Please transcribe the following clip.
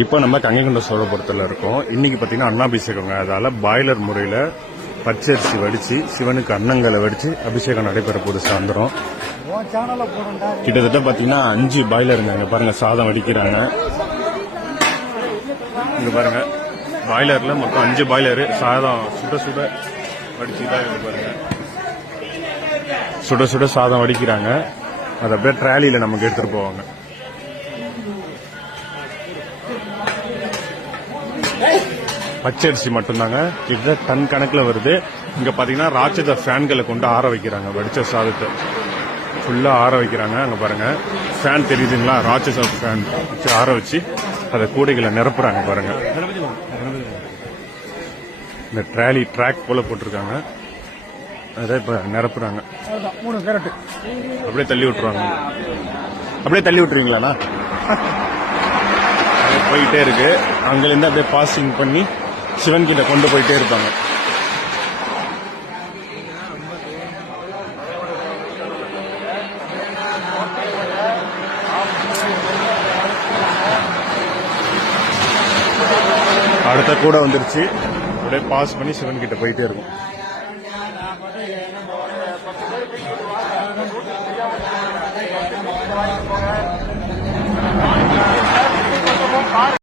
இப்போ நம்ம கங்கைகொண்ட சோழபுரத்தில் இருக்கோம். இன்னைக்கு பார்த்தீங்கன்னா அன்னாபிஷேகங்க. அதால பாய்லர் முறையில் பச்சரிசி வடித்து சிவனுக்கு அன்னங்களை வடித்து அபிஷேகம் நடைபெற போது சாயந்தரம். கிட்டத்தட்ட பார்த்தீங்கன்னா 5 பாய்லருங்க. இங்கே பாருங்க சாதம் வடிக்கிறாங்க. இங்கே பாருங்க பாய்லரில் மொத்தம் 5 பாய்லரு சாதம் சுட சுட வடிச்சுதான் இங்கே பாருங்க சுட சுட சாதம் வடிக்கிறாங்க. அதை அப்படியே ட்ராலியில் நமக்கு எடுத்துகிட்டு போவாங்க. பச்சரிசி மட்டும்தாங்க. கிட்ட டன் கணக்கில் வருது. இங்க பாத்தீங்கன்னா ராட்சத ஃபேன்களை கொண்டு ஆற வைக்கிறாங்க. வடிச்ச சாதத்தை ஃபுல்லா ஆற வைக்கிறாங்க. அங்க பாருங்க ஃபேன் தெரியுதுங்களா? ராட்சத ஃபேன் வச்சு ஆற வச்சு அதை கூடைகளை நிரப்புறாங்க பாருங்க. இந்த ட்ராலி ட்ராக் போல போட்டிருக்காங்க. அதை இப்ப நிரப்புறாங்க. அப்படியே தள்ளி விட்டுருவாங்க. அப்படியே தள்ளி விட்டுருவீங்களாண்ணா? போயிட்டே இருக்கு. அங்கிருந்து அப்படியே பாசிங் பண்ணி சிவன் கிட்ட கொண்டு போயிட்டே இருப்பாங்க. அடுத்த கூட வந்துருச்சு. அப்படியே பாஸ் பண்ணி சிவன் கிட்ட போயிட்டே இருக்கும்.